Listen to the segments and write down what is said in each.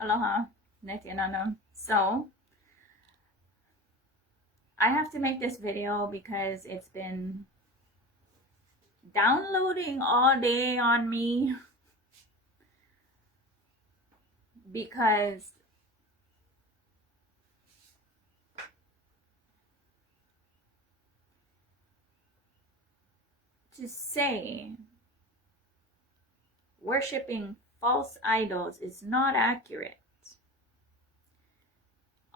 Aloha. Netianana. So, I have to make this video because it's been downloading all day on me because to say worshiping false idols is not accurate.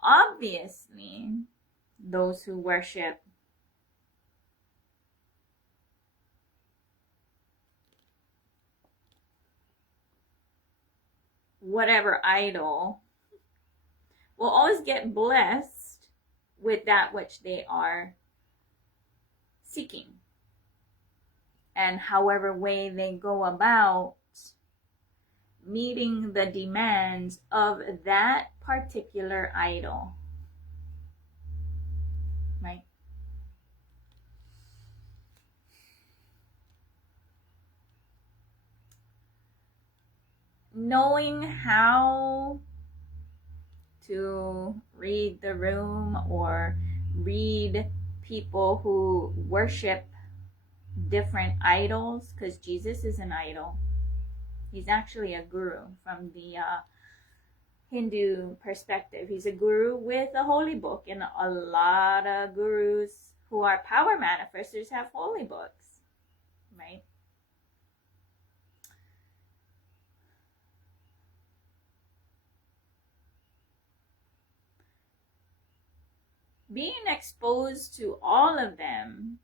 Obviously, those who worship whatever idol will always get blessed with that which they are seeking. And however way they go about meeting the demands of that particular idol. Right? Knowing how to read the room or read people who worship different idols, because Jesus is an idol. He's actually a guru from the Hindu perspective. He's a guru with a holy book, and a lot of gurus who are power manifestors have holy books, right? Being exposed to all of them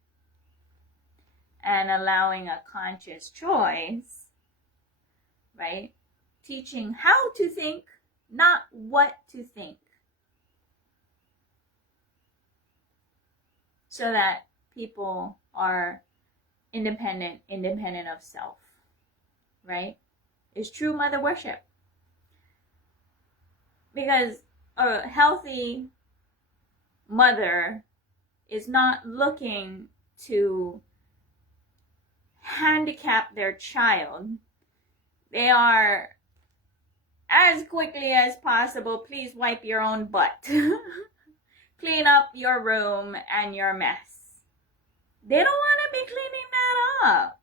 and allowing a conscious choice, right? Teaching how to think, not what to think. So that people are independent of self, right? Is true mother worship. Because a healthy mother is not looking to handicap their child. They are, as quickly as possible, please wipe your own butt. Clean up your room and your mess. They don't want to be cleaning that up.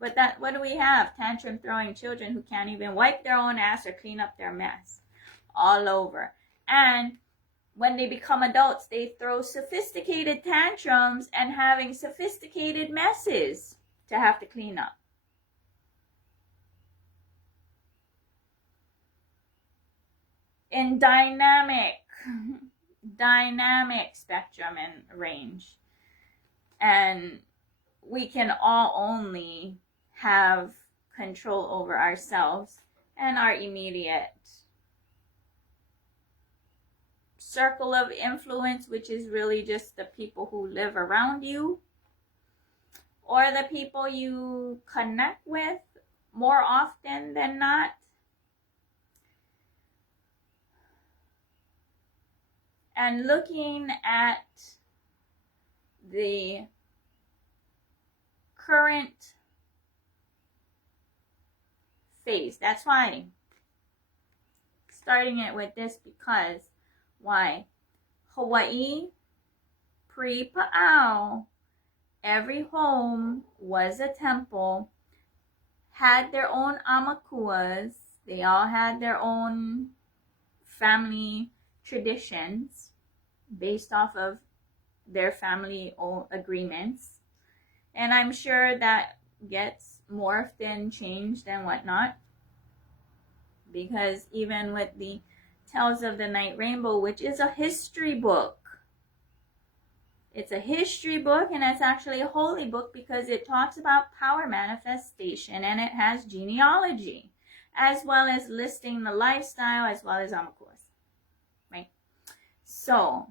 But what do we have? Tantrum throwing children who can't even wipe their own ass or clean up their mess. All over. And when they become adults, they throw sophisticated tantrums and having sophisticated messes to have to clean up. In dynamic spectrum and range. And we can all only have control over ourselves and our immediate circle of influence, which is really just the people who live around you or the people you connect with more often than not. And looking at the current phase. That's why starting it with this, because why? Hawaii, pre-Pa'au, every home was a temple, had their own amakuas. They all had their own family traditions based off of their family agreements. And I'm sure that gets morphed and changed and whatnot. Because even with the Tales of the Night Rainbow, which is a history book. It's a history book, and it's actually a holy book because it talks about power manifestation, and it has genealogy, as well as listing the lifestyle, as well as amakuas, right? So,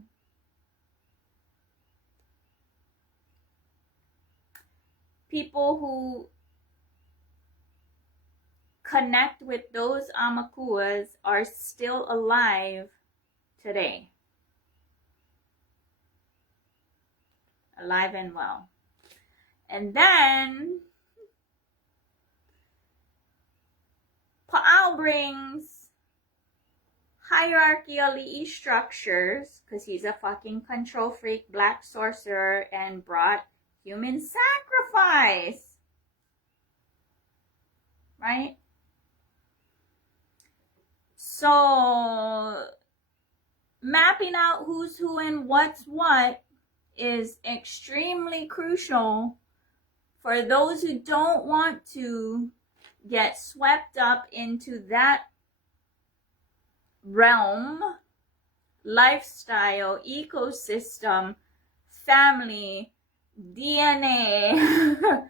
people who connect with those amakuas are still alive today. Alive and well. And then Pa'au brings hierarchically structures, because he's a fucking control freak, black sorcerer, and brought human sacrifice. Right? So, mapping out who's who and what's what is extremely crucial for those who don't want to get swept up into that realm, lifestyle, ecosystem, family, DNA.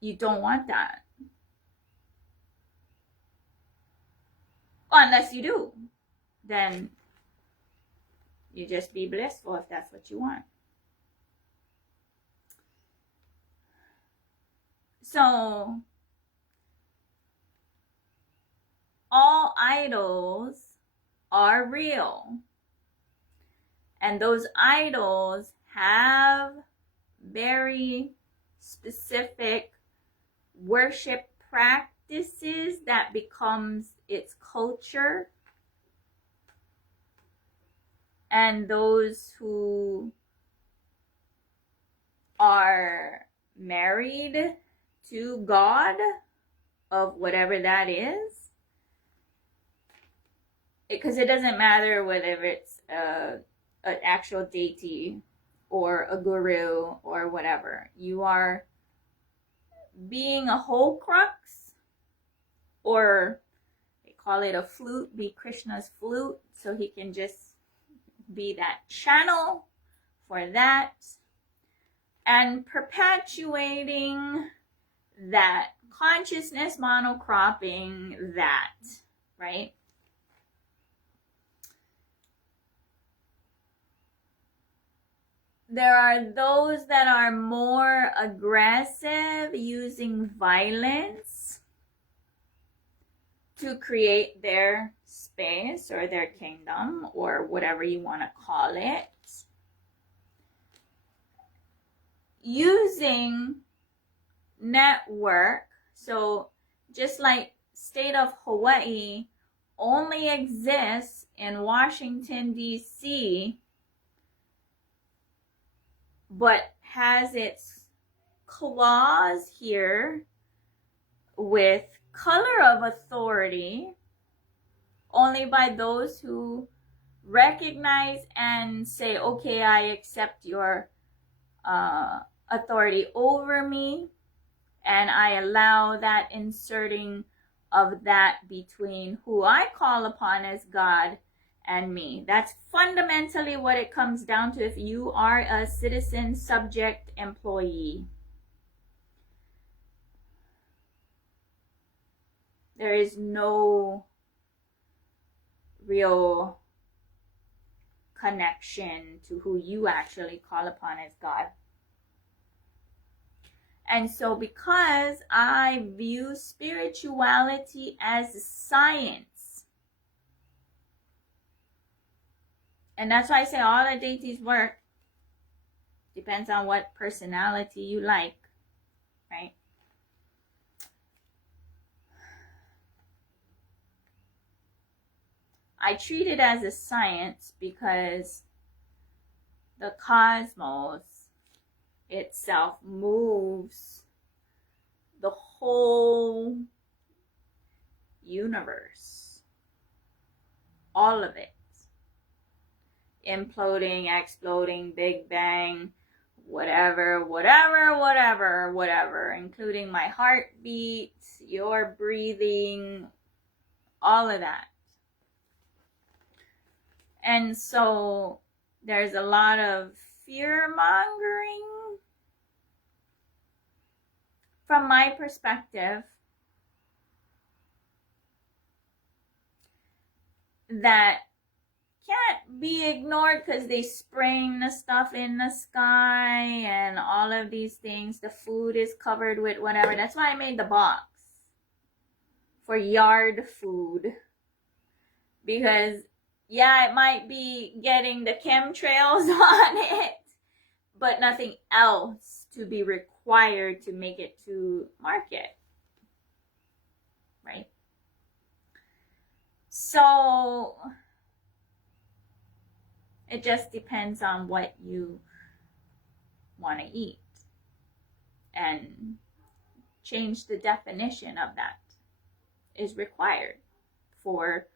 You don't want that. Unless you do, then you just be blissful if that's what you want. So, all idols are real. And those idols have very specific worship practices that becomes its culture. And those who are married to God of whatever that is, because it doesn't matter whether it's an actual deity or a guru or whatever. You are being a whole crux, or they call it a flute, be Krishna's flute, so he can just be that channel for that, and perpetuating that consciousness, monocropping that, right? There are those that are more aggressive, using violence to create their space or their kingdom or whatever you want to call it. Using network, so just like state of Hawaii only exists in Washington, D.C., but has its clause here with color of authority only by those who recognize and say, okay, I accept your authority over me, and I allow that inserting of that between who I call upon as God and me. That's fundamentally what it comes down to if you are a citizen, subject, employee. There is no real connection to who you actually call upon as God. And so because I view spirituality as science, and that's why I say all the deities work. Depends on what personality you like, right? I treat it as a science because the cosmos itself moves the whole universe. All of it. Imploding, exploding, Big Bang, whatever, including my heartbeat, your breathing, all of that. And so there's a lot of fear-mongering from my perspective that can't be ignored because they spraying the stuff in the sky and all of these things. The food is covered with whatever. That's why I made the box for yard food, because yeah, it might be getting the chemtrails on it, but nothing else to be required to make it to market, right? So it just depends on what you want to eat, and change the definition of that is required for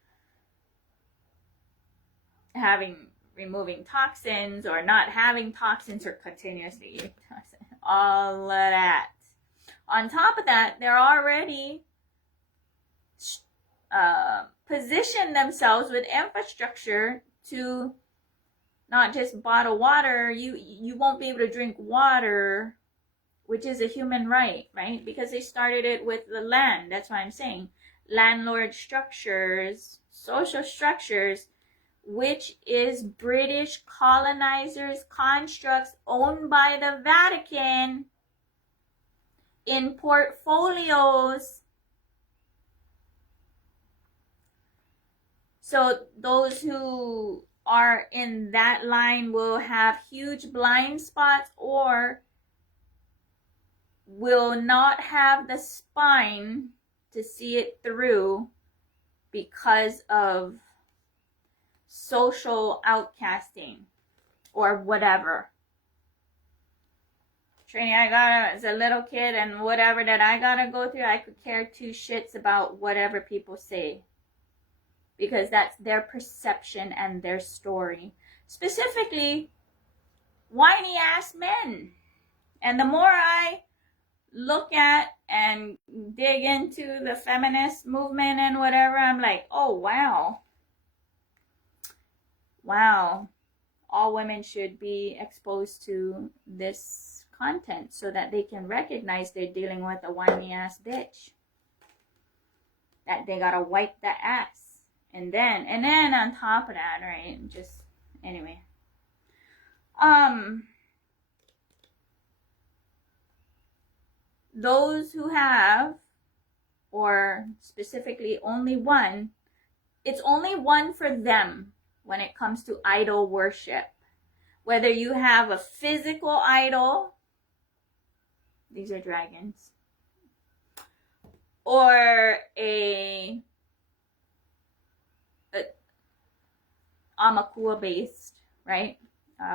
removing toxins or not having toxins or continuously eating toxins. All of that. On top of that, they're already position themselves with infrastructure to not just bottle water. You won't be able to drink water, which is a human right, right? Because they started it with the land. That's why I'm saying landlord structures, social structures, which is British colonizers' constructs owned by the Vatican in portfolios. So those who are in that line will have huge blind spots or will not have the spine to see it through because of social outcasting or whatever. Training I got as a little kid and whatever that I gotta go through, I could care two shits about whatever people say, because that's their perception and their story. Specifically, whiny ass men. And the more I look at and dig into the feminist movement and whatever, I'm like, oh wow, all women should be exposed to this content so that they can recognize they're dealing with a whiny ass bitch, that they gotta wipe the ass. And then on top of that, right, just anyway, those who have, or specifically only one, it's only one for them when it comes to idol worship. Whether you have a physical idol, these are dragons, or a Amakua based, right?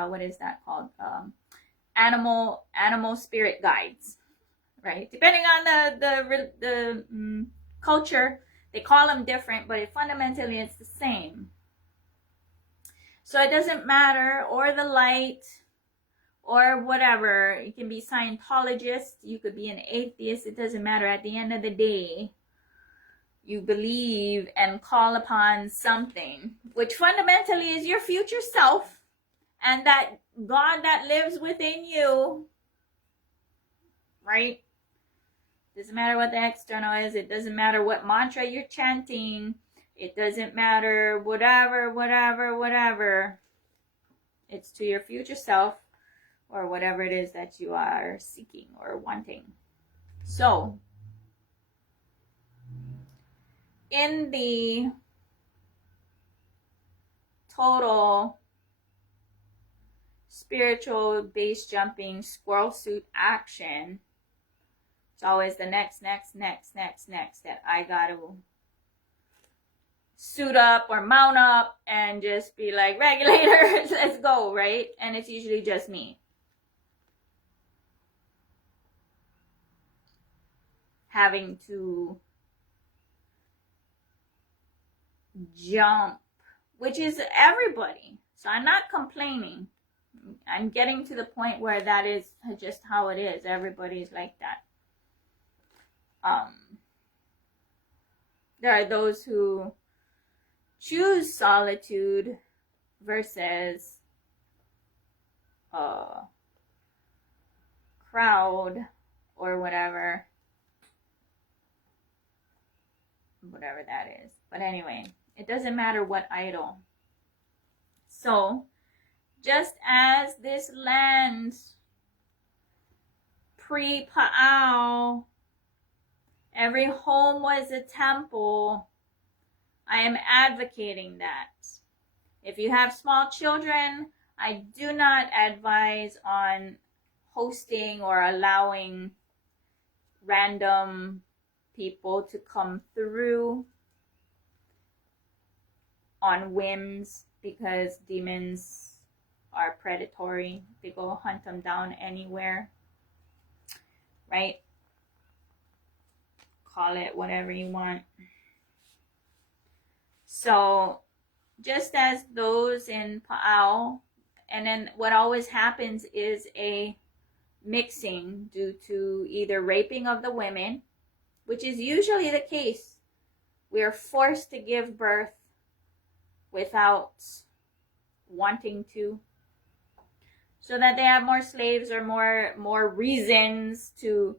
What is that called? Animal spirit guides, right? Depending on the culture, they call them different, but fundamentally it's the same. So it doesn't matter, or the light, or whatever. You can be Scientologist, you could be an atheist, it doesn't matter. At the end of the day, you believe and call upon something, which fundamentally is your future self, and that God that lives within you, right? Doesn't matter what the external is. It doesn't matter what mantra you're chanting. It doesn't matter whatever. It's to your future self, or whatever it is that you are seeking or wanting. So, in the total spiritual base jumping squirrel suit action, it's always the next that I gotta suit up or mount up and just be like, regulators, let's go, right? And it's usually just me having to jump, which is everybody. So I'm not complaining. I'm getting to the point where that is just how it is. Everybody's like that. There are those who choose solitude versus crowd or whatever that is. But anyway, it doesn't matter what idol. So just as this land pre-Pa'au, every home was a temple, I am advocating that. If you have small children, I do not advise on hosting or allowing random people to come through. on whims, because demons are predatory. They go hunt them down anywhere, right? Call it whatever you want. So just as those in Pa'au, and then what always happens is a mixing due to either raping of the women, which is usually the case. We are forced to give birth without wanting to, so that they have more slaves or more reasons to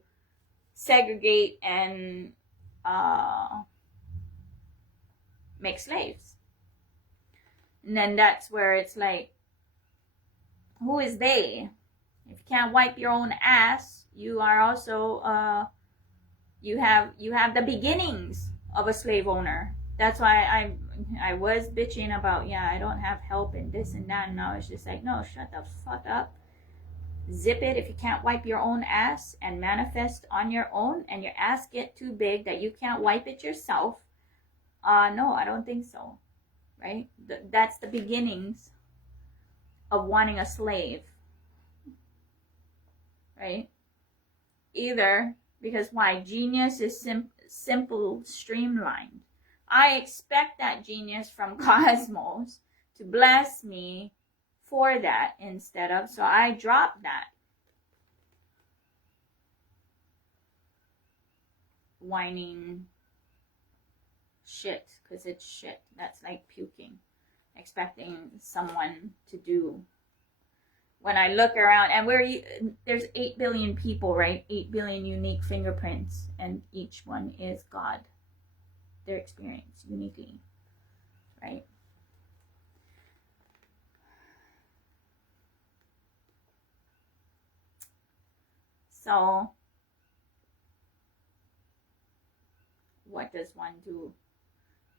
segregate and make slaves. And then that's where it's like, who is they? If you can't wipe your own ass, you are also you have the beginnings of a slave owner. That's why I was bitching about, I don't have help and this and that, and I was just like, no, shut the fuck up. Zip it. If you can't wipe your own ass and manifest on your own, and your ass get too big that you can't wipe it yourself, no, I don't think so, right? That's the beginnings of wanting a slave, right? Either because why? Genius is simple, streamlined. I expect that genius from Cosmos to bless me for that instead of, so I drop that. Whining shit, because it's shit. That's like puking. Expecting someone to do. When I look around, and there's 8 billion people, right? 8 billion unique fingerprints, and each one is God. Their experience uniquely, right? So, what does one do?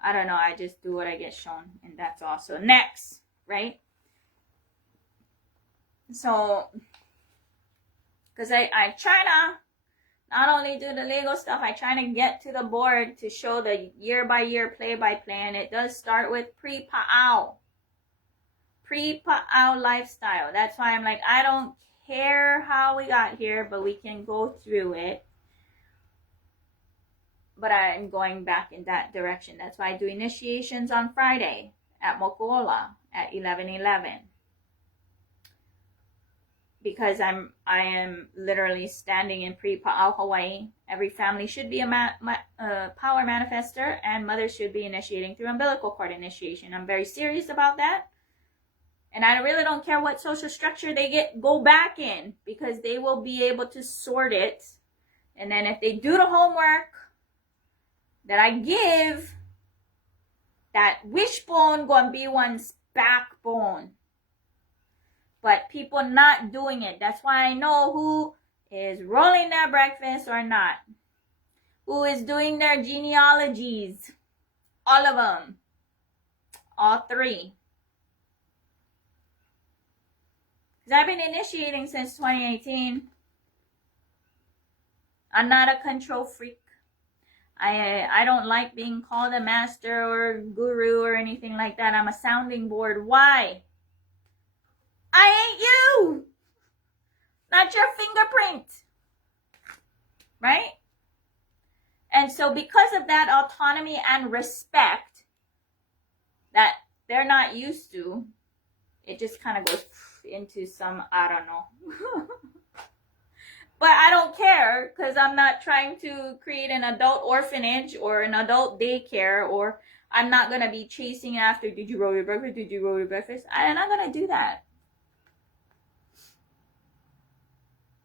I don't know. I just do what I get shown, and that's also next, right? So, because I try to not only do the legal stuff, I try to get to the board to show the year by year, play by play, and it does start with pre-Pa'au lifestyle. That's why I'm like, I don't care how we got here, but we can go through it. But I'm going back in that direction. That's why I do initiations on Friday at Mokuola at 11:11. Because I am literally standing in pre-Pa'au Hawaii. Every family should be a power manifester, and mothers should be initiating through umbilical cord initiation. I'm very serious about that. And I really don't care what social structure they go back in, because they will be able to sort it. And then if they do the homework that I give, that wishbone gonna be one's backbone. But people not doing it. That's why I know who is rolling their breakfast or not. Who is doing their genealogies. All of them. All 3. Because I've been initiating since 2018. I'm not a control freak. I don't like being called a master or guru or anything like that. I'm a sounding board. Why? I ain't you. Not your fingerprint. Right? And so because of that autonomy and respect that they're not used to, it just kind of goes into some, I don't know. But I don't care, because I'm not trying to create an adult orphanage or an adult daycare, or I'm not going to be chasing after, did you roll your breakfast? Did you roll your breakfast? I'm not going to do that.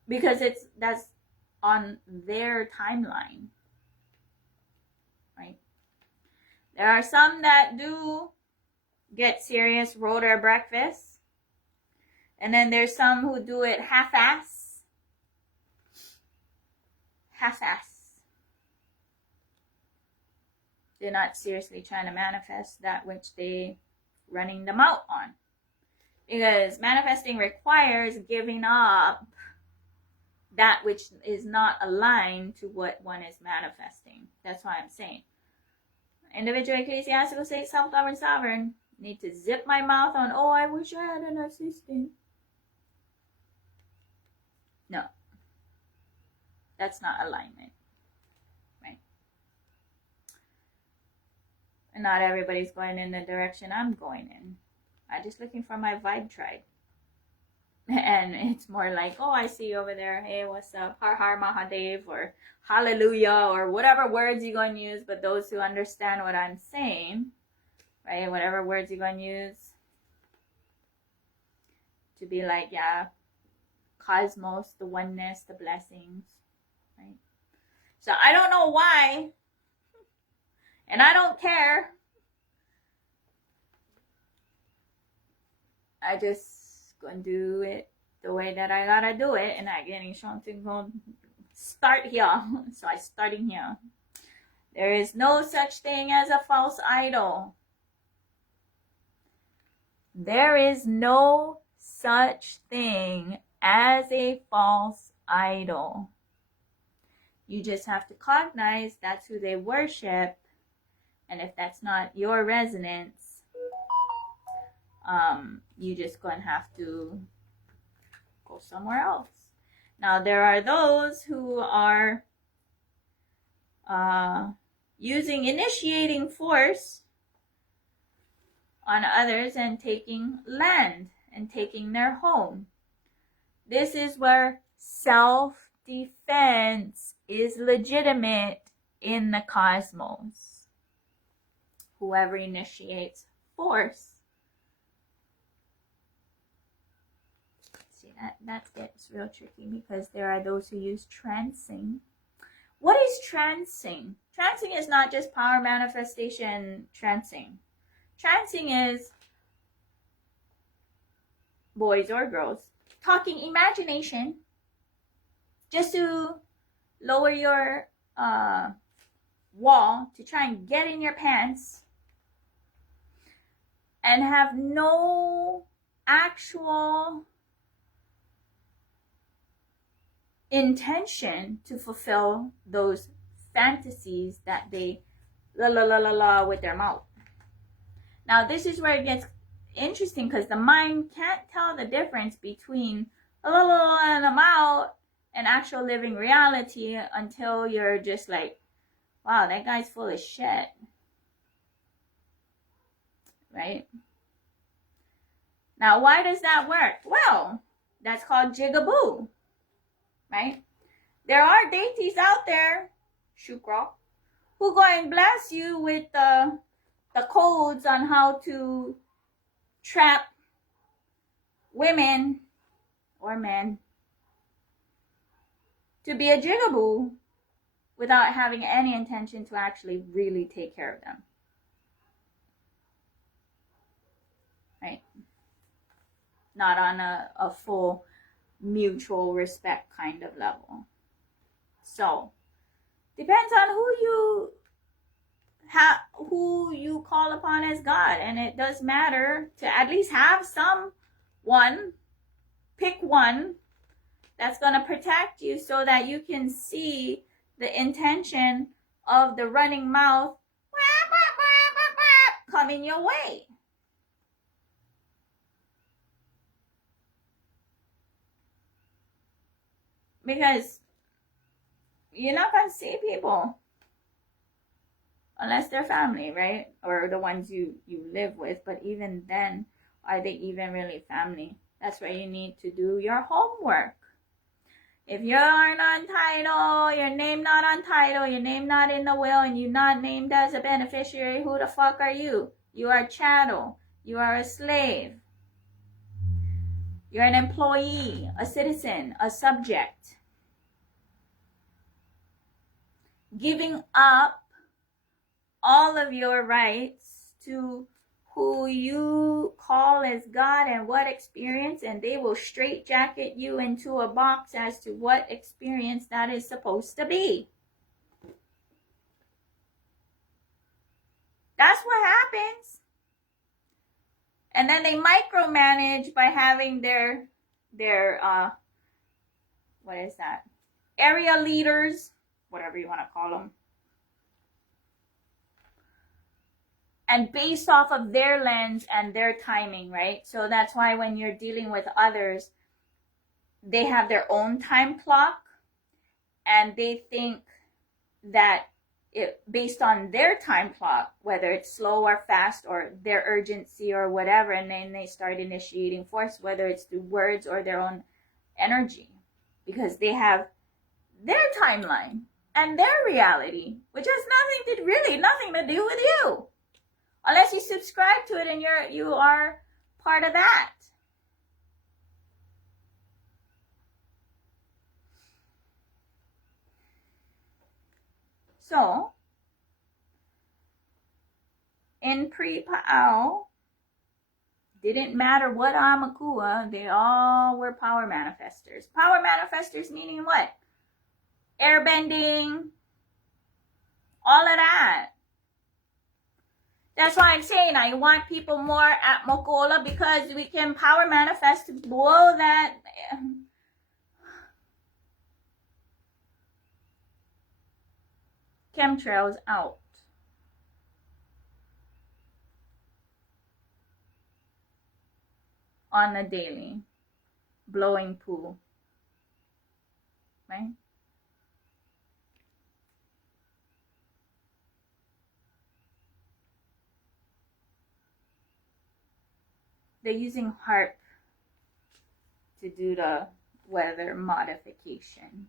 Because that's on their timeline. Right? There are some that do get serious, roll their breakfast. And then there's some who do it half-ass. They're not seriously trying to manifest that which they running them out on. Because manifesting requires giving up that which is not aligned to what one is manifesting. That's why I'm saying. Individual, ecclesiastical, state, self-governed, sovereign. Need to zip my mouth on, oh, I wish I had an assistant. No. That's not alignment. Right? And not everybody's going in the direction I'm going in. I'm just looking for my vibe tribe. And it's more like, oh, I see you over there. Hey, what's up? Har Har Mahadev or hallelujah or whatever words you're going to use. But those who understand what I'm saying, right? Whatever words you're going to use to be like, yeah, cosmos, the oneness, the blessings, right? So I don't know why, and I don't care. I just gonna do it the way that I gotta do it, and I getting something going start here. So I starting here. There is no such thing as a false idol. There is no such thing as a false idol. You just have to cognize that's who they worship, and if that's not your resonance, you just gonna have to go somewhere else. Now there are those who are using initiating force on others and taking land and taking their home. This is where self-defense is legitimate in the cosmos. Whoever initiates force. See, that gets real tricky because there are those who use trancing. What is trancing? Trancing is not just power manifestation trancing. Trancing is boys or girls talking imagination just to lower your wall to try and get in your pants and have no actual intention to fulfill those fantasies that they la with their mouth. Now this is where it gets interesting because the mind can't tell the difference between and I'm out and actual living reality until you're just like, wow, that guy's full of shit. Right? Now, why does that work? Well, that's called jigaboo. Right? There are deities out there, Shukra, who go and bless you with the codes on how to trap women or men to be a jigaboo without having any intention to actually really take care of them. Right? Not on a full mutual respect kind of level. So, depends on who you call upon as God, and it does matter to at least have someone, pick one that's going to protect you so that you can see the intention of the running mouth coming your way. Because you're not going to see people unless they're family, right? Or the ones you live with. But even then, are they even really family? That's where you need to do your homework. If you aren't on title, your name not on title, your name not in the will, and you're not named as a beneficiary, who the fuck are you? You are a chattel. You are a slave. You're an employee, a citizen, a subject. Giving up all of your rights to who you call as God and what experience, and they will straitjacket you into a box as to what experience that is supposed to be. That's what happens. And then they micromanage by having their what is that? Area leaders, whatever you want to call them. and based off of their lens and their timing, right? So that's why when you're dealing with others, they have their own time clock, and they think that based on their time clock, whether it's slow or fast or their urgency or whatever, and then they start initiating force, whether it's through words or their own energy, because they have their timeline and their reality, which has nothing to do with you, unless you subscribe to it and you are part of that. So, in pre-Pa'ao, didn't matter what Amakua, they all were power manifestors. Power manifestors meaning what? Airbending, all of that. That's why I'm saying I want people more at Mokola, because we can power manifest to blow that chemtrails out. On a daily, blowing poo, right? They're using HARP to do the weather modifications.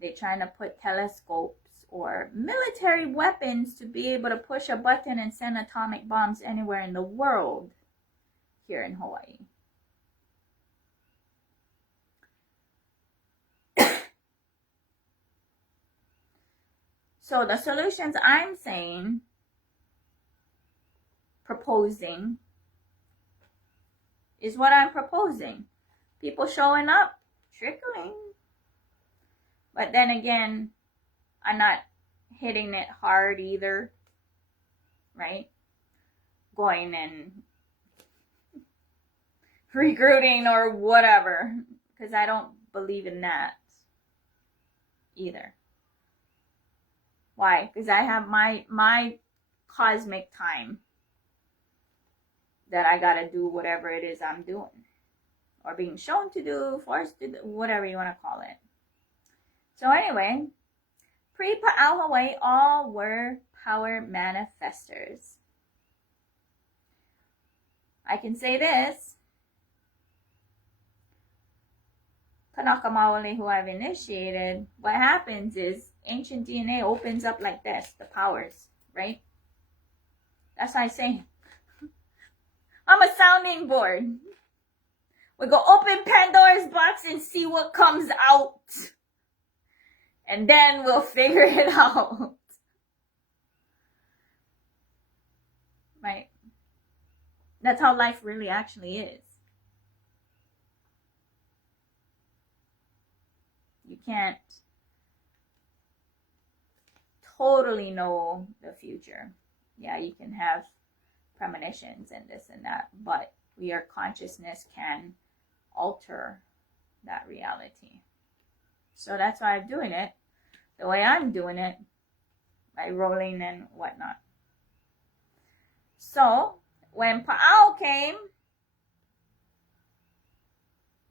They're trying to put telescopes or military weapons to be able to push a button and send atomic bombs anywhere in the world here in Hawaii. So the solutions I'm saying, proposing, is what I'm proposing. People showing up, trickling. But then again, I'm not hitting it hard either, right? Going and recruiting or whatever, because I don't believe in that either. Why? Because I have my cosmic time that I gotta do whatever it is I'm doing, or being shown to do, forced to do, whatever you want to call it. So anyway, pre-Pa'ao Hawaii, all were power manifestors. I can say this. Kanaka Maoli, who I've initiated, what happens is ancient DNA opens up like this, the powers, right? That's why I say I'm a sounding board. We go open Pandora's box and see what comes out. And then we'll figure it out. Right? That's how life really actually is. You can't totally know the future. Yeah, you can have premonitions and this and that, but your consciousness can alter that reality. So that's why I'm doing it the way I'm doing it, by rolling and whatnot. So when Pa'ao came,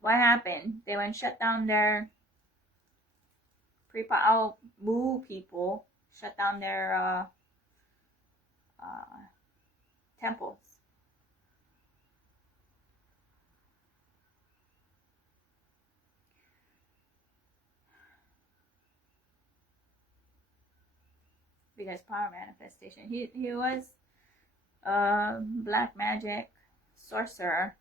what happened? They went shut down their pre-Pa'ao Mu people, shut down their temples. Because power manifestation. He was black magic sorcerer.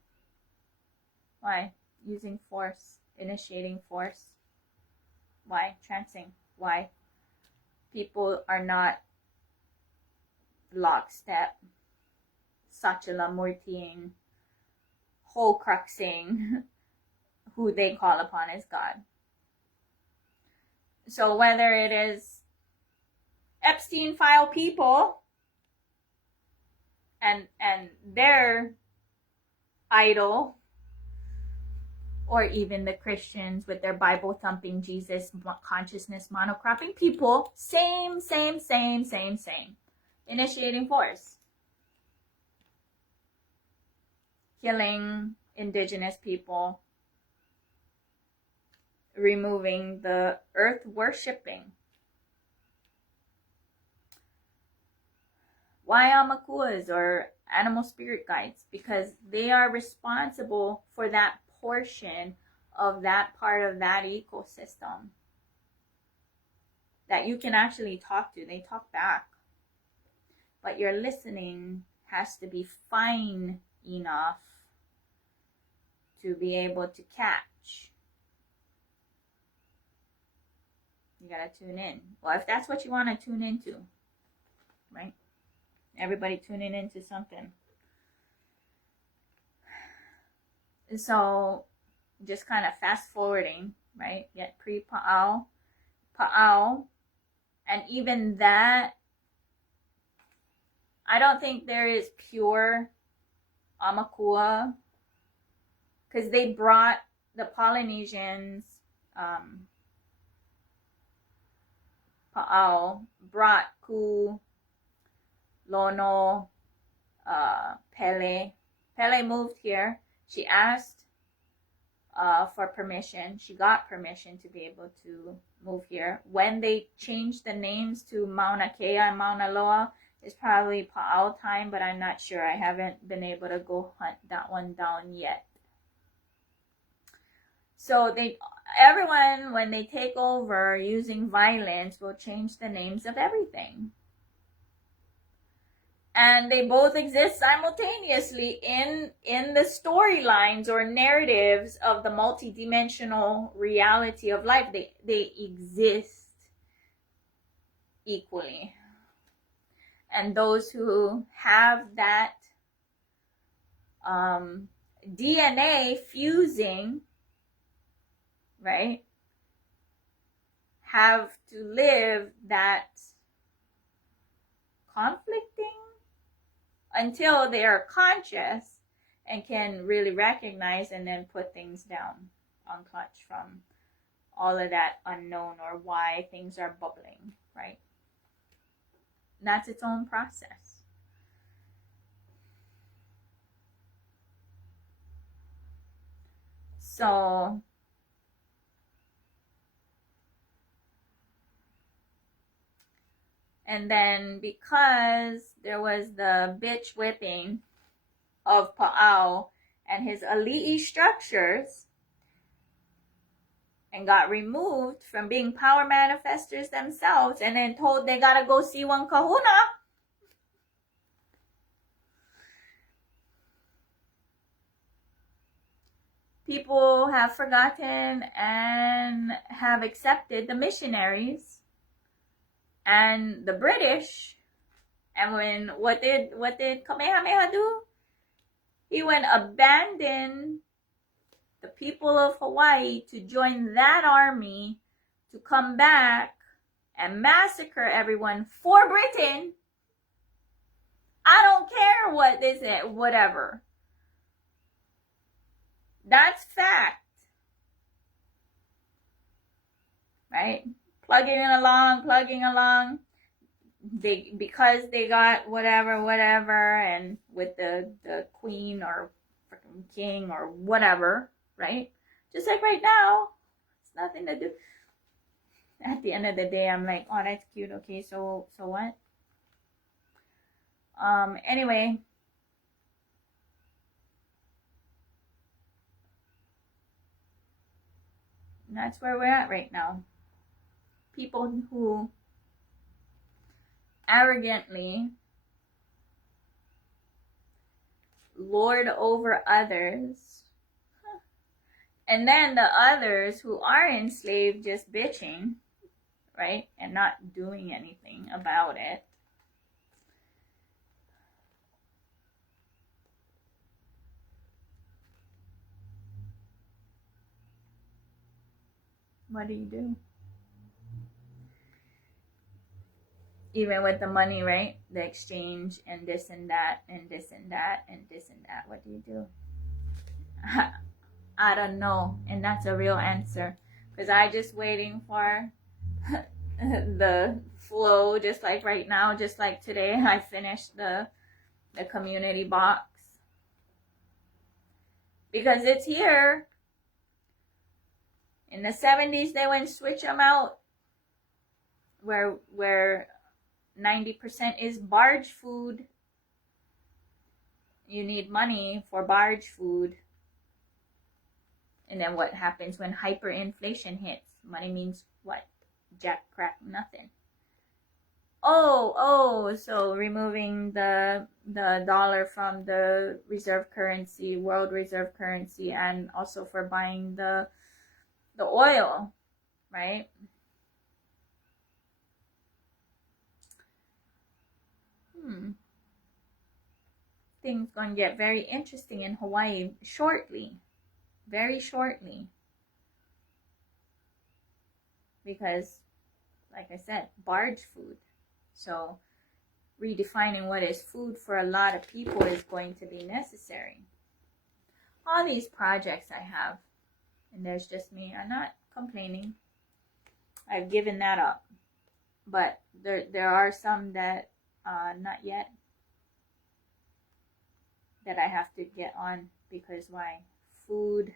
Why? Using force, initiating force. Why? Trancing. Why? People are not lockstep, Sachala Murtiing, whole cruxing who they call upon as God. So whether it is Epstein file people and their idol, or even the Christians with their Bible thumping Jesus consciousness monocropping people, same. initiating force, killing indigenous people, removing the earth worshipping. Why amakuas or animal spirit guides? Because they are responsible for that portion of that part of that ecosystem that you can actually talk to. They talk back. But your listening has to be fine enough to be able to catch. You gotta tune in. Well, if that's what you want to tune into, right? Everybody tuning into something. So, just kind of fast forwarding, right? Get pre-pa'au, pa'au, and even that, I don't think there is pure amakua, because they brought the Polynesians, pa'au, brought ku, lono, Pele. Pele moved here. She asked for permission. She got permission to be able to move here. When they changed the names to Mauna Kea and Mauna Loa, it's probably Pa'au time, but I'm not sure. I haven't been able to go hunt that one down yet. So everyone, when they take over using violence, will change the names of everything. And they both exist simultaneously in the storylines or narratives of the multidimensional reality of life. They exist equally. And those who have that DNA fusing, right, have to live that conflicting until they are conscious and can really recognize and then put things down on clutch from all of that unknown or why things are bubbling, right? And that's its own process. So and then because there was the bitch whipping of Pa'au and his ali'i structures and got removed from being power manifestors themselves and then told they gotta go see one kahuna, people have forgotten and have accepted the missionaries and the British. And when what did Kamehameha do? He went abandon the people of Hawaii to join that army to come back and massacre everyone for Britain. I don't care what they say, whatever. That's fact. Right? Plugging along. Because they got whatever, and with the queen or freaking king or whatever, right? Just like right now, it's nothing to do. At the end of the day, I'm like, oh, that's cute. Okay, so what? Anyway. And that's where we're at right now. People who arrogantly lord over others, and then the others who are enslaved just bitching, right, and not doing anything about it. What do you do? Even with the money, right? The exchange and this and that and this and that and this and that. What do you do? I don't know. And that's a real answer. Because I just waiting for the flow, just like right now, just like today. I finished the community box because it's here. In the 70s, they went switch them out where 90% is barge food. You need money for barge food. And then what happens when hyperinflation hits? Money means what? Jack, crack, nothing. So removing the dollar from the reserve currency, world reserve currency, and also for buying the oil, right? Things gonna get very interesting in Hawaii shortly, very shortly, because, like I said, barge food. So redefining what is food for a lot of people is going to be necessary. All these projects I have, and there's just me. I'm not complaining. I've given that up, but there are some that not yet, that I have to get on, because why? Food,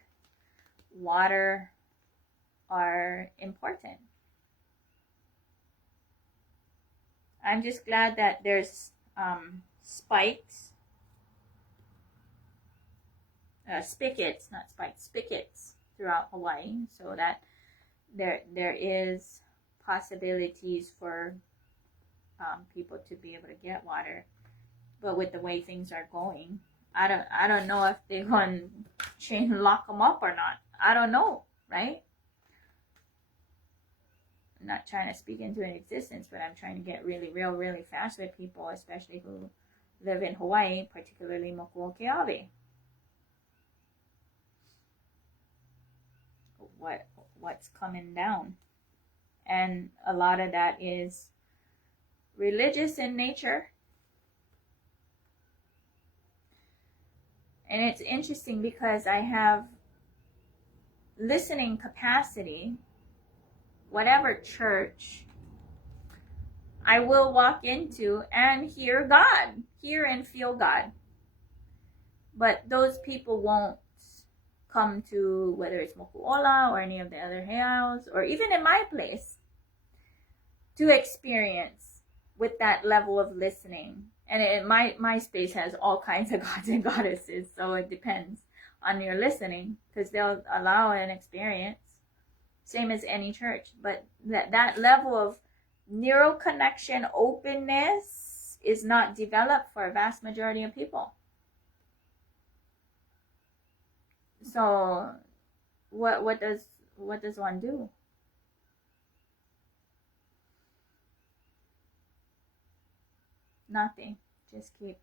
water are important. I'm just glad that there's spigots, spigots throughout Hawaii, so that there is possibilities for people to be able to get water. But with the way things are going, I don't know if they're going to lock them up or not. I don't know, right? I'm not trying to speak into existence, but I'm trying to get really fast with people, especially who live in Hawaii, particularly Mokuo Keawe. What's coming down. And a lot of that is religious in nature. And it's interesting because I have listening capacity. Whatever church I will walk into and hear God, hear and feel God. But those people won't come to, whether it's Mokuola or any of the other heiaus, or even in my place, to experience with that level of listening. And my space has all kinds of gods and goddesses, so it depends on your listening, because they'll allow an experience, same as any church. But that level of neural connection, openness, is not developed for a vast majority of people. So what does one do? Nothing. Just keep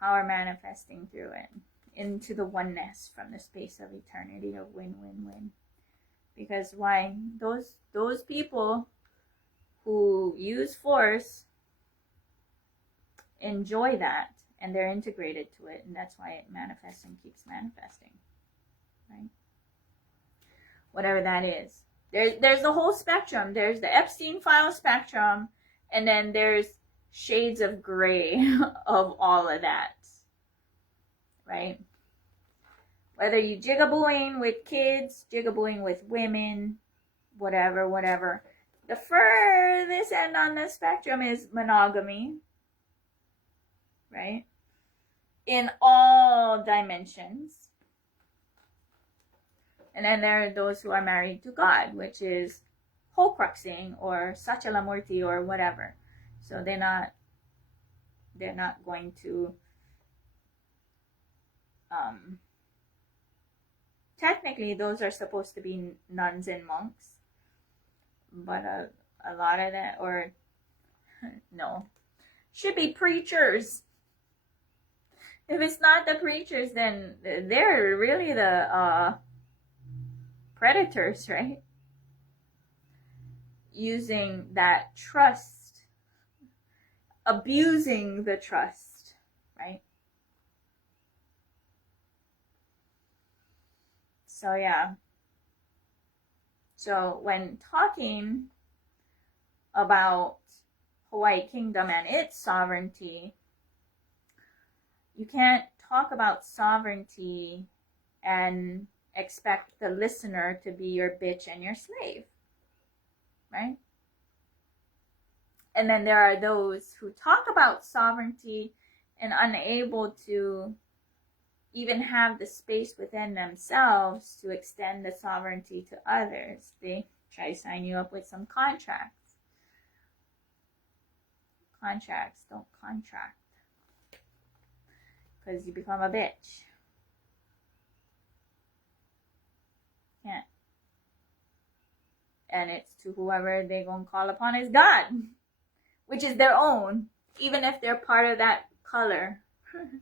power manifesting through it into the oneness from the space of eternity of win-win-win. Because why? Those people who use force enjoy that, and they're integrated to it, and that's why it manifests and keeps manifesting, right? Whatever that is. There's the whole spectrum. There's the Epstein file spectrum, and then there's shades of gray of all of that, right? Whether you jigabooing with kids, jigabooing with women, whatever. The furthest end on the spectrum is monogamy, right? In all dimensions. And then there are those who are married to God, which is Horcruxing or Sachalamurti or whatever. So they're not going to technically those are supposed to be nuns and monks, but a lot of that, or no, should be preachers. If it's not the preachers, then they're really the predators, right? Using that trust, abusing the trust, right? So yeah. So when talking about Hawaii Kingdom and its sovereignty, you can't talk about sovereignty and expect the listener to be your bitch and your slave, right? And then there are those who talk about sovereignty and unable to even have the space within themselves to extend the sovereignty to others. They try to sign you up with some contracts. Contracts don't contract, because you become a bitch. Can't. And it's to whoever they're going to call upon as God, which is their own, even if they're part of that color.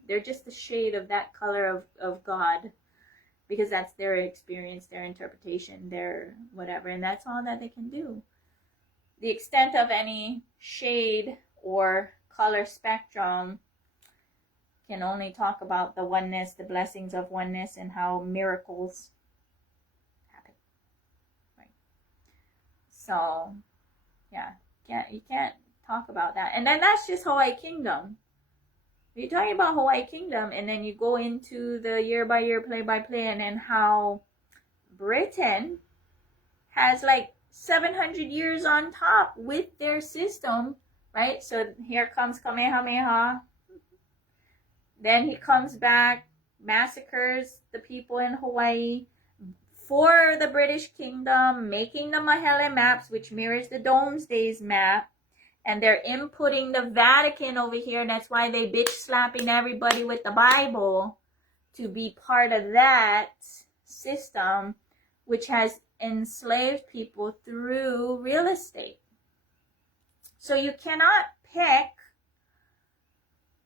They're just a shade of that color of God, because that's their experience, their interpretation, their whatever, and that's all that they can do. The extent of any shade or color spectrum can only talk about the oneness, the blessings of oneness, and how miracles happen. Right. So, yeah, you can't talk about that. And then that's just Hawaii Kingdom. You're talking about Hawaii Kingdom, and then you go into the year-by-year, play-by-play, and then how Britain has like 700 years on top with their system, right? So here comes Kamehameha. Then he comes back, massacres the people in Hawaii for the British Kingdom, making the Mahele maps, which mirrors the Domesday's map. And they're inputting the Vatican over here, and that's why they bitch slapping everybody with the Bible to be part of that system, which has enslaved people through real estate. So you cannot pick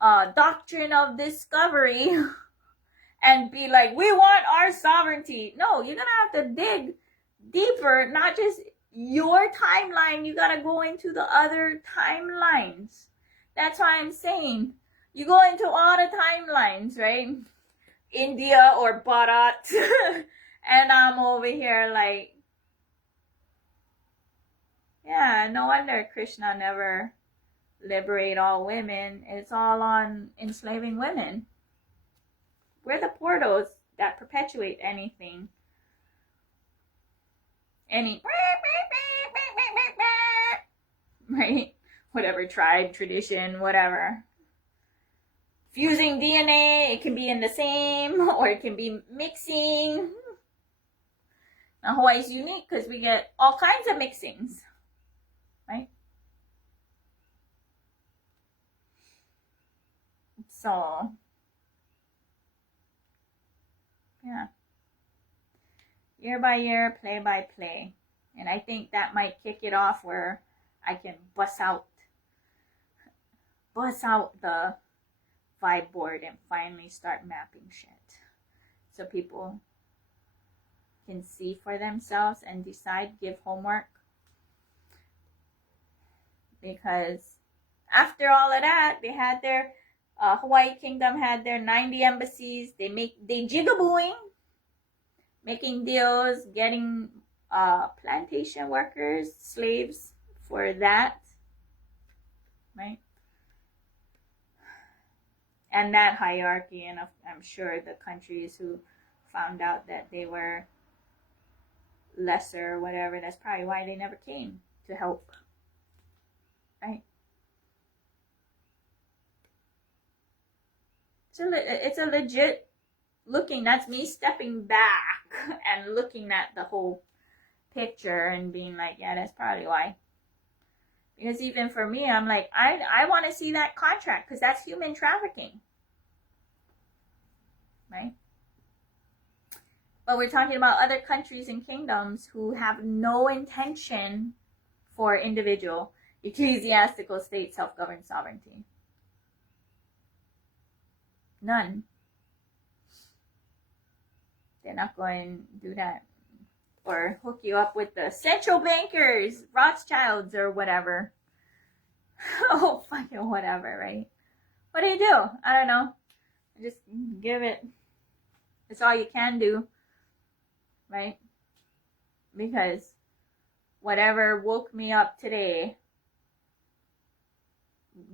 a doctrine of discovery and be like, we want our sovereignty. No, you're going to have to dig deeper, not just your timeline, you gotta go into the other timelines. That's why I'm saying you go into all the timelines, right? India or Bharat, and I'm over here like, yeah, no wonder Krishna never liberate all women. It's all on enslaving women. We're the portals that perpetuate anything. Right? Whatever tribe, tradition, whatever. Fusing DNA, it can be in the same, or it can be mixing. Now, Hawaii's unique because we get all kinds of mixings, right? So, yeah. Year by year, play by play. And I think that might kick it off where I can bust out the vibe board and finally start mapping shit. So people can see for themselves and decide, give homework. Because after all of that, they had their, Hawaii Kingdom had their 90 embassies. They jigabooing, making deals, getting plantation workers, slaves for that, right? And that hierarchy, and I'm sure the countries who found out that they were lesser or whatever, that's probably why they never came to help, right? So it's a legit looking, that's me stepping back and looking at the whole picture and being like, yeah, that's probably why. Because even for me, I'm like, I want to see that contract, because that's human trafficking, right? But we're talking about other countries and kingdoms who have no intention for individual, ecclesiastical, state, self-governed sovereignty. None. They're not going to do that. Or hook you up with the central bankers, Rothschilds or whatever. Oh, fucking whatever, right? What do? I don't know. Just give it. It's all you can do, right? Because whatever woke me up today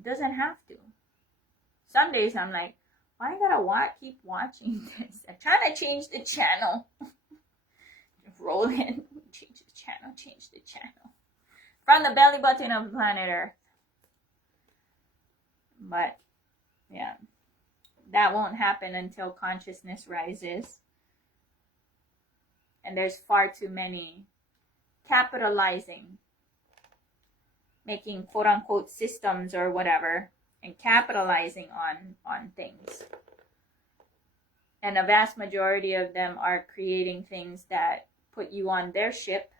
Doesn't have to. Some days I'm like, why I gotta keep watching this? I'm trying to change the channel. Roll in. Change the channel. Change the channel. From the belly button of planet Earth. But, yeah. That won't happen until consciousness rises. And there's far too many capitalizing, making quote-unquote systems or whatever, and capitalizing on things. And a vast majority of them are creating things that put you on their ship.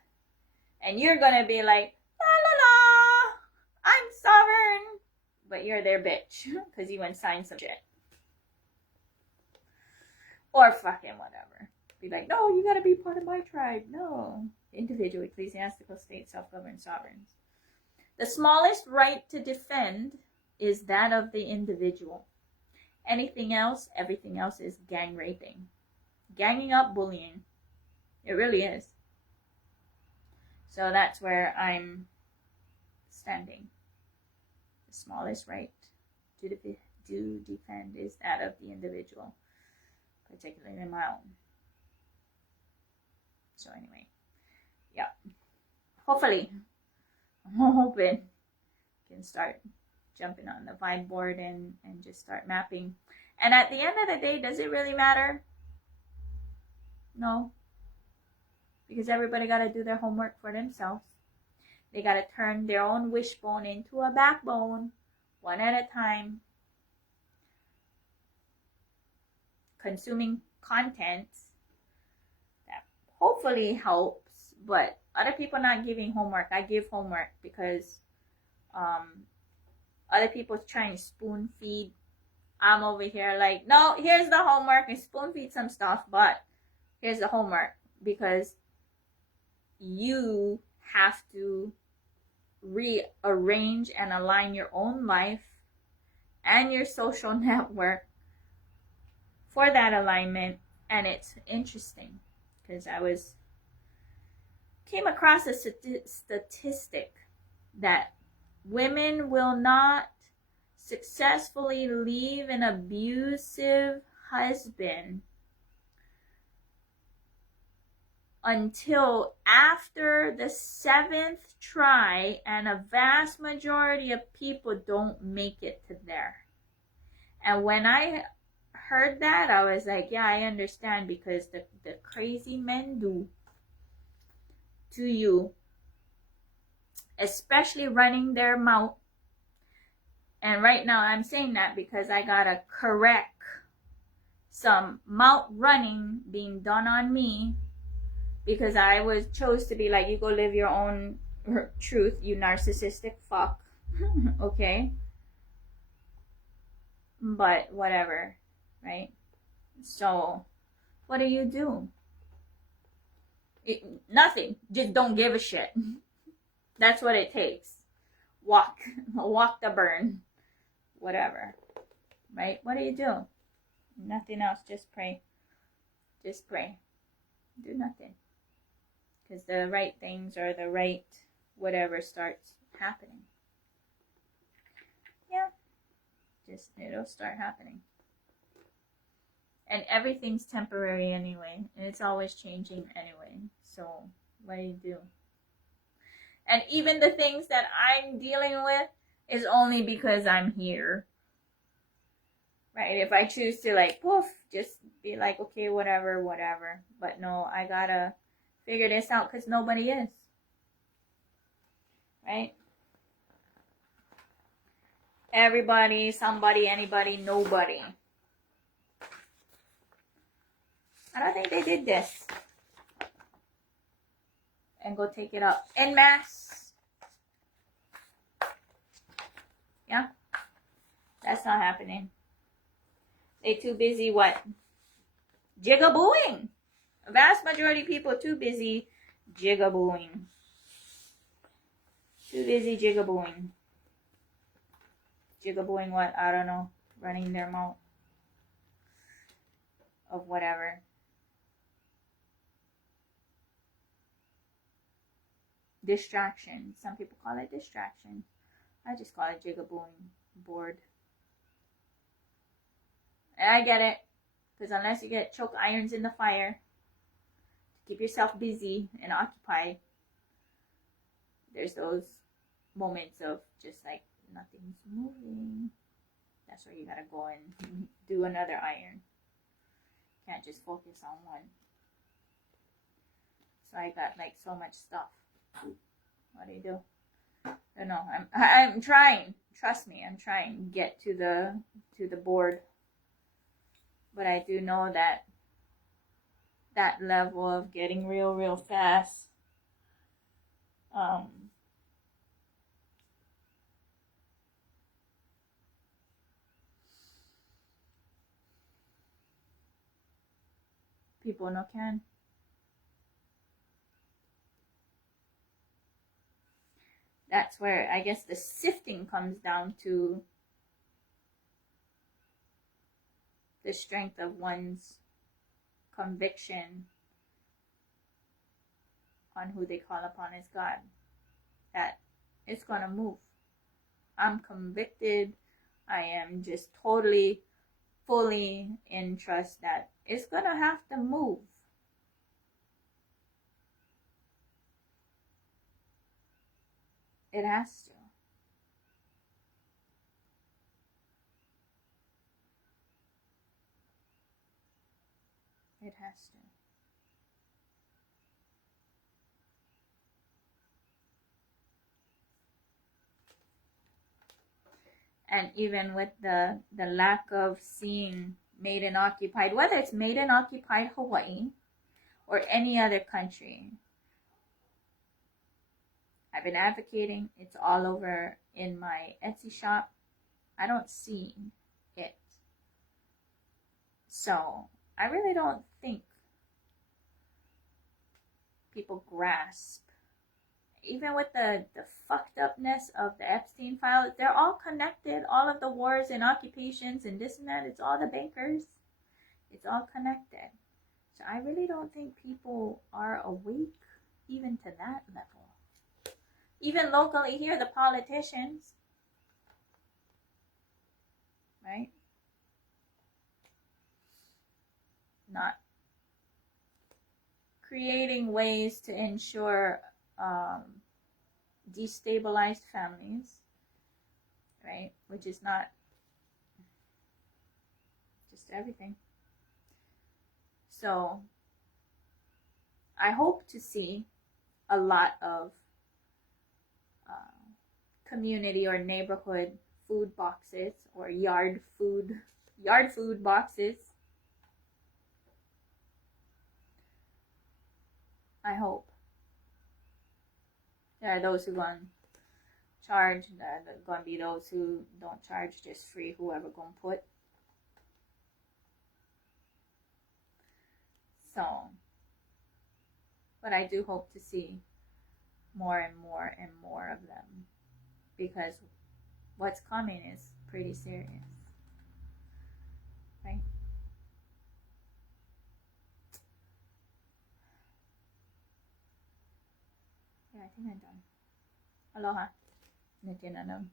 And you're going to be like, la la la, I'm sovereign. But you're their bitch because you went sign some shit. Or fucking whatever. Be like, no, you got to be part of my tribe. No. Individual, ecclesiastical, state, self-governed sovereigns. The smallest right to defend is that of the individual. Anything else, everything else is gang raping. Ganging up, bullying. It really is. So that's where I'm standing. The smallest right to defend is that of the individual, particularly my own. So anyway, yeah. Hopefully, I'm hoping I can start jumping on the vibe board and just start mapping. And at the end of the day, does it really matter? No. Because everybody got to do their homework for themselves. They got to turn their own wishbone into a backbone, one at a time. Consuming content that hopefully helps, but other people not giving homework. I give homework because other people trying to spoon feed. I'm over here like, no, here's the homework, and spoon feed some stuff, but here's the homework, because you have to rearrange and align your own life and your social network for that alignment. And it's interesting because I came across a statistic that women will not successfully leave an abusive husband until after the 7th try, and a vast majority of people don't make it to there. And when I heard that, I was like, yeah, I understand, because the crazy men do to you, especially running their mouth. And right now I'm saying that because I gotta correct some mouth running being done on me, because I chose to be like, you go live your own truth, you narcissistic fuck. Okay? But whatever, right? So what do? Nothing. Just don't give a shit. That's what it takes. Walk the burn. Whatever. Right? What do? Nothing else. Just pray. Just pray. Do nothing. Because the right things or the right whatever starts happening. Yeah. It'll start happening. And everything's temporary anyway. And it's always changing anyway. So what do? And even the things that I'm dealing with is only because I'm here. Right? If I choose to like, poof, just be like, okay, whatever. But no, I gotta figure this out because nobody is. Right? Everybody, somebody, anybody, nobody. I don't think they did this. And go take it up en masse. Yeah? That's not happening. They too busy what? Jigabooing. A vast majority of people too busy jigabooing. Too busy jigabooing. Jigabooing what? I don't know. Running their mouth. Of whatever. Distraction. Some people call it distraction. I just call it jigabooing board. And I get it, because unless you get choke irons in the fire to keep yourself busy and occupied, there's those moments of just like nothing's moving. That's where you gotta go and do another iron. Can't just focus on one. So I got like so much stuff. What do you do? I don't know. I'm trying. Trust me, I'm trying to get to the board. But I do know that that level of getting real fast, people no can. That's where I guess the sifting comes down to the strength of one's conviction on who they call upon as God. That it's gonna move. I'm convicted. I am just totally, fully in trust that it's gonna have to move. It has to. It has to. And even with the lack of seeing made in occupied, whether it's made in occupied Hawaii or any other country, I've been advocating. It's all over in my Etsy shop. I don't see it. So I really don't think people grasp. Even with the fucked upness of the Epstein files, they're all connected. All of the wars and occupations and this and that, it's all the bankers. It's all connected. So I really don't think people are awake even to that level. Even locally here, the politicians, right? Not creating ways to ensure destabilized families, right? Which is not just everything. So I hope to see a lot of community or neighborhood food boxes or yard food boxes. I hope. There are those who going to charge. There are going to be those who don't charge, just free, whoever going to put. So, but I do hope to see more and more and more of them, because what's coming is pretty serious, right? Yeah, I think I'm done. Aloha. Nitiyananam.